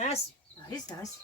Yes, nice, nice.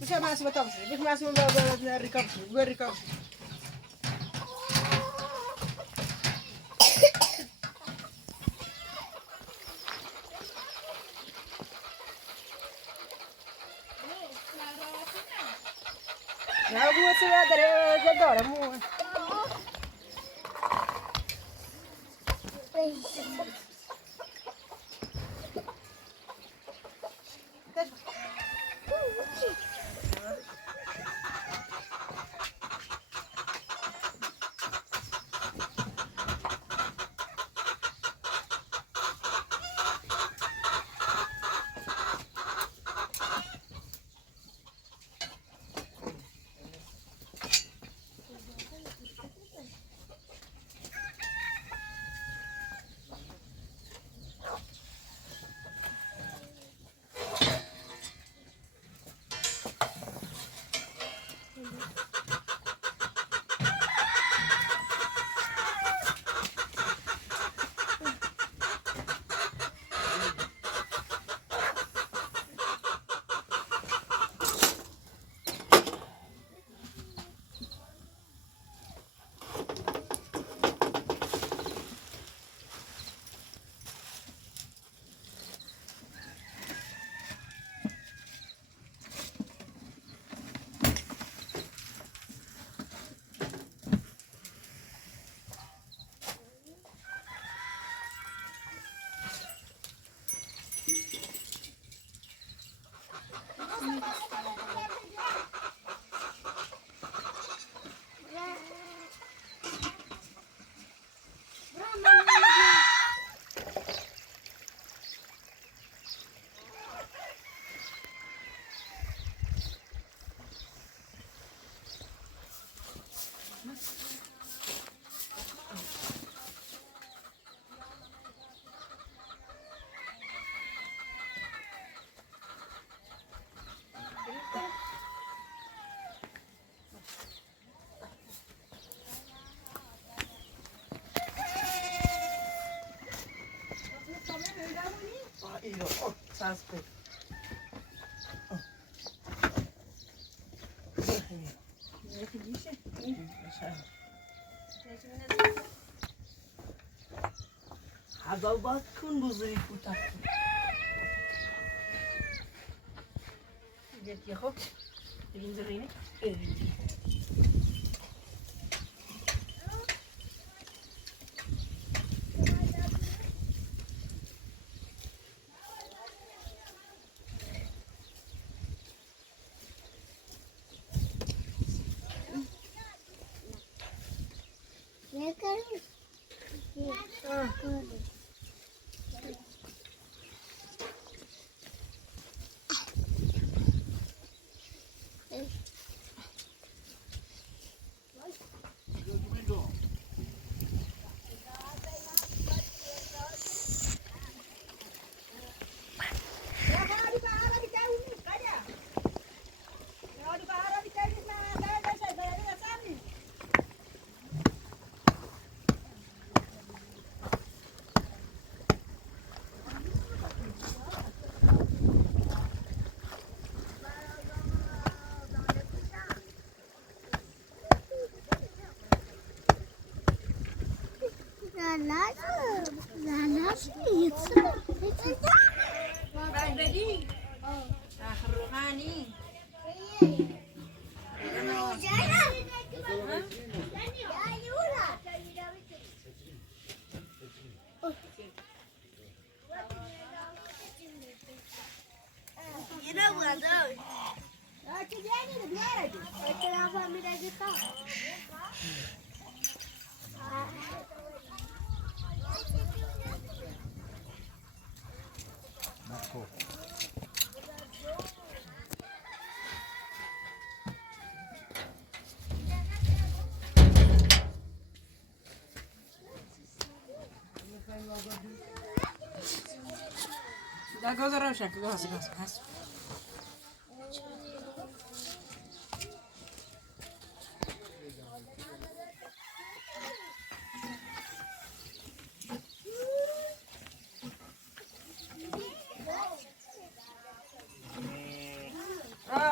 Bisa masuk betul sih, bisa masuk recover. Ya buat saya dari jaga mu. اسبه هوا باید کن بزرگی کوتاه دیگه خب بگیم زرینه Ne kadar? بردی آخر روحانی ده گاز روشن که گاز هست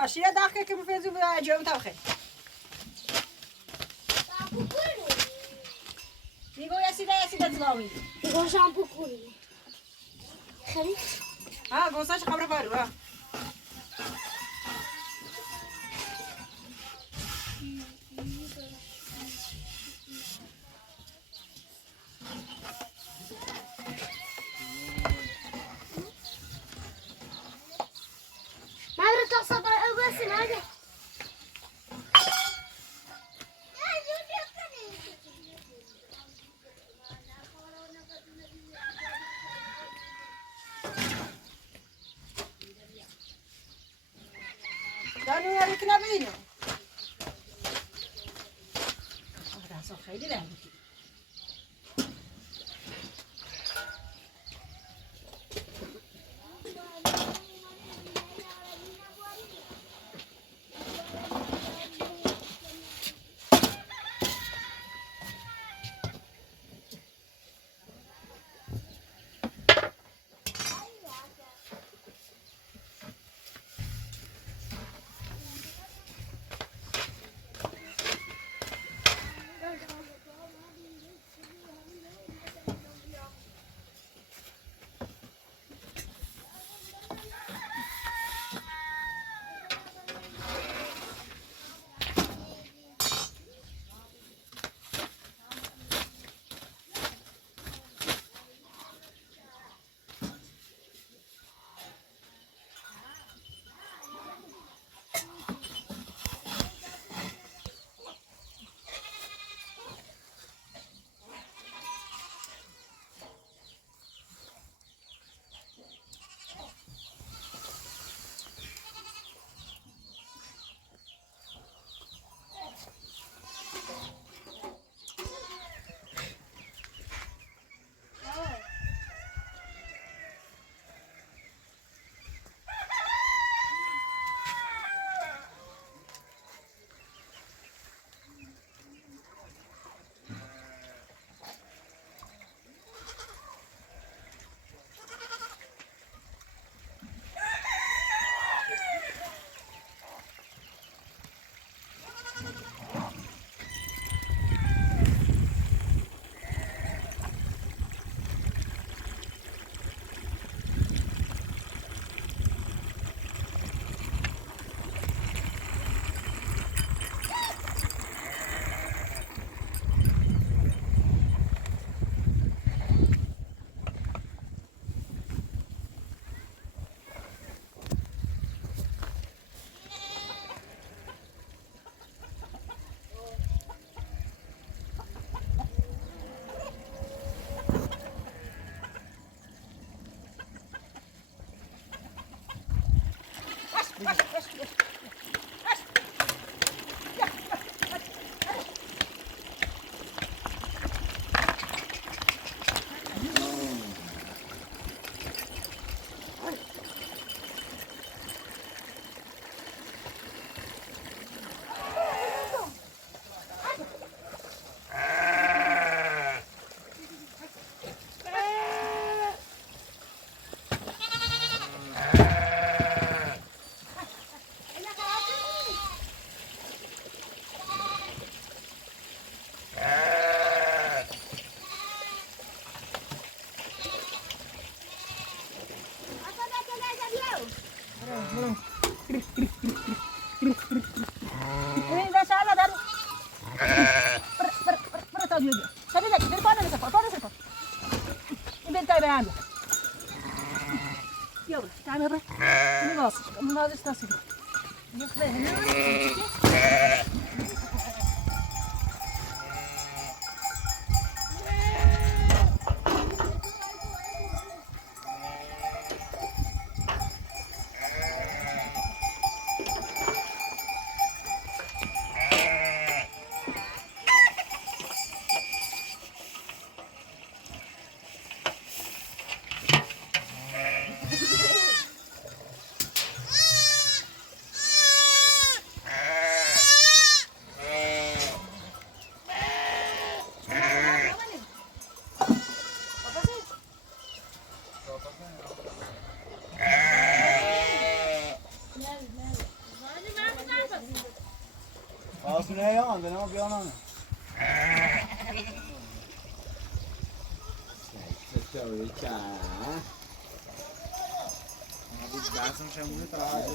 شیره داخل که مفیزو جوم تاخه میگو یا سیده زلامی میگو شامپو کوری خرید ها گوساش خبره بارو ها ما رو تصبر بس ناجي دانو یا ریکنا بینو راستو خیلی لعنتی Ini dah salah dah. Pernah tahu dia. Tadi lagi dari mana dia sepak? Mana sepak? Ini tak ada anda. Ya, kami ber. Ini bos, kamu harus tahu sih. Ini sudah ini. Asune ya, anda nama piano ne? Çağ. Abi dersim şamını tarzı.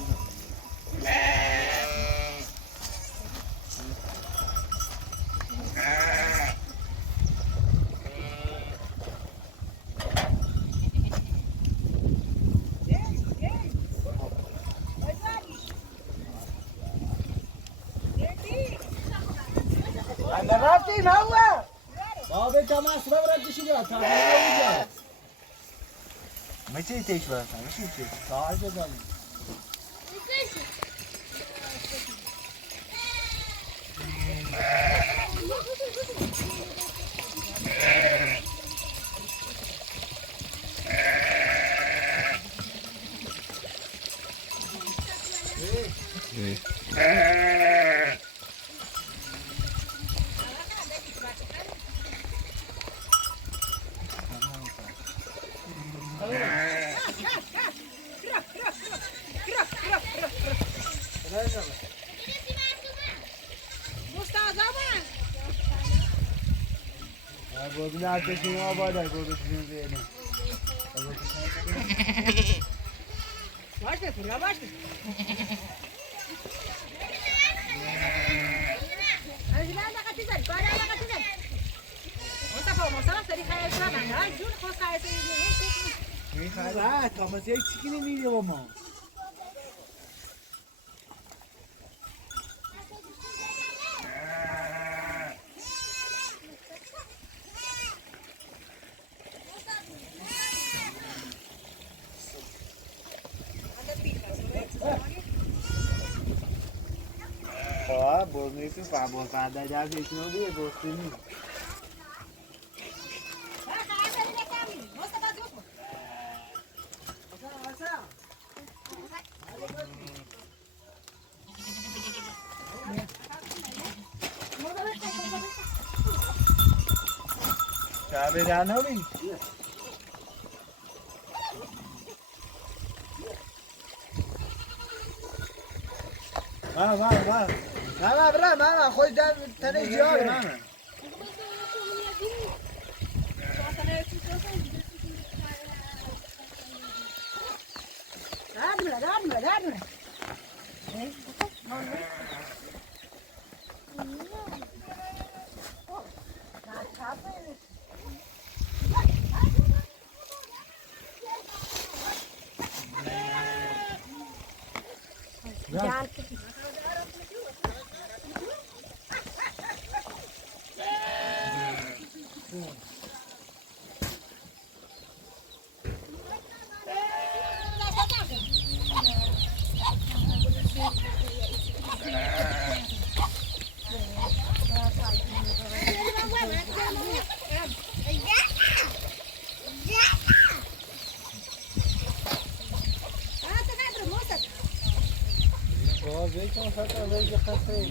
Anda rafti mawa. Abi tamam sıra bırak düşüyor. Tahmin olacak. Maçı tek var sana. Şu tek. Sadece ben. Bozun arkasını abadar, bozun üzerine. Başla, fırla başla. Azilana katizan, parana katizan. Mustafa, Mustafa seri kaya sana, ya, jur kos kaya seri. Ne kadar? Kaması eksikini mi yiyor ama? Bozun itu pak, bos ada jadi itu dia bos ini. Cabe जाना भी ما برا ما خود دم تنه جار ما Radmila. تازه که مثلا تازه که خسته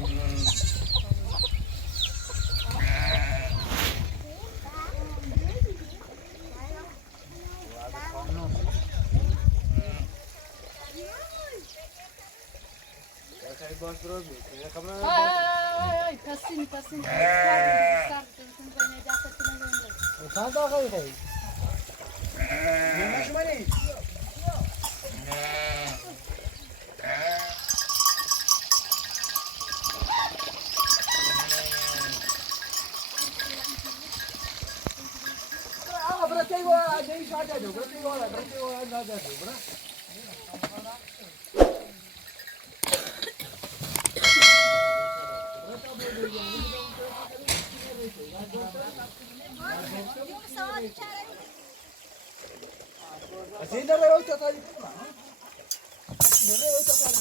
باش روزی ای پسین سر چند آقایی خیلی نمیش منی آقا برای و آجایی شاده جو برای و ناده جو برای Así no veo que tal. No veo que tal.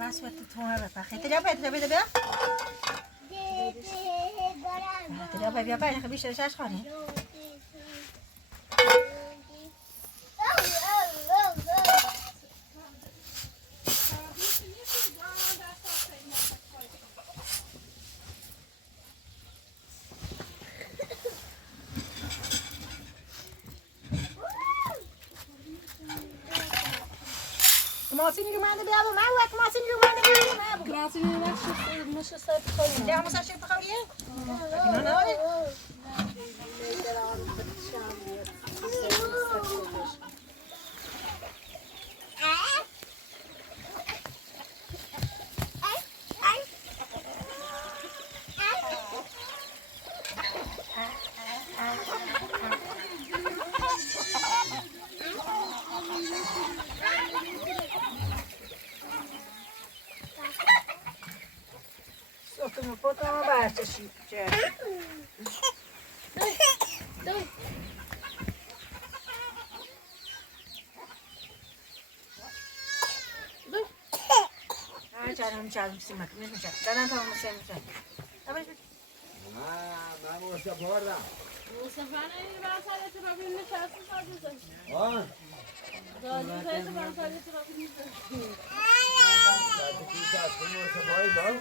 بس وقتی تو هم بپخی تجا بیا تجا بیا باید خب بیشتر شش خانه ماسینی رو من بیام من وقت ماسینی رو من بیام ماسینی میشه سایت خالی یا مساشه بخوریه نه نه Sono potamo baciarci, cioè. من چرم چرم سیمت میشه دادن تا مسیم میشه اولش من موسه بردم مصطفی این برساله تو رو ببینه شخصی سازی زن. آن سازی زن تو برساله تو رو ببینه. کیسه از کنی موسه بایی با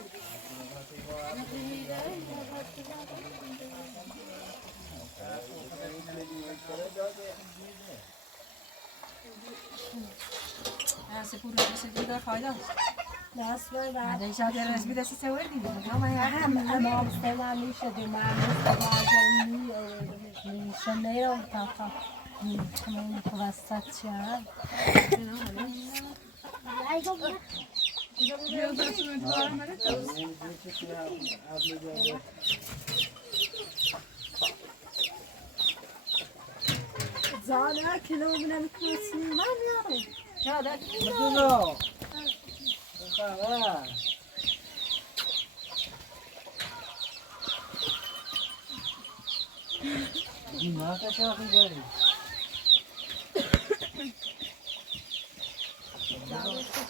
سپور رسیدی دار فایده دست بر بعد شاید رسمی دستی سوار دیدی ما ما مستمع میشدیم من میشه نیرم تا من وسط شد زانه کلو منم کسی من یارم شاید بدونو خبر این ما کشافی داری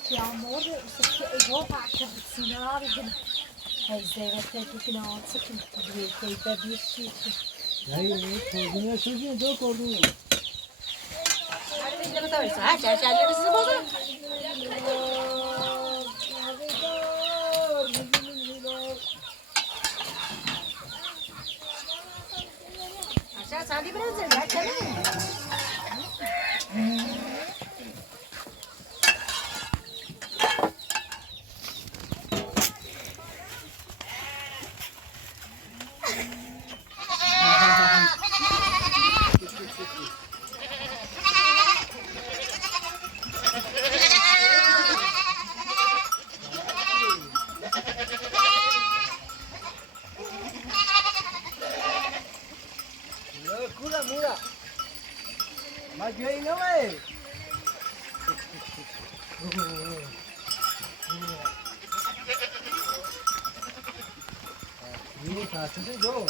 Yağmur o parça sinar gün. Hazreti Tekin altı gün köyde bir şey. Hayır, kordunu çocuğun da kordunu. hadi bir de tabii ha çarşamba sizi bozar aşağı sadi biraz ya çabuk Kura mura. Ma göy ne var? Ini kasih tu.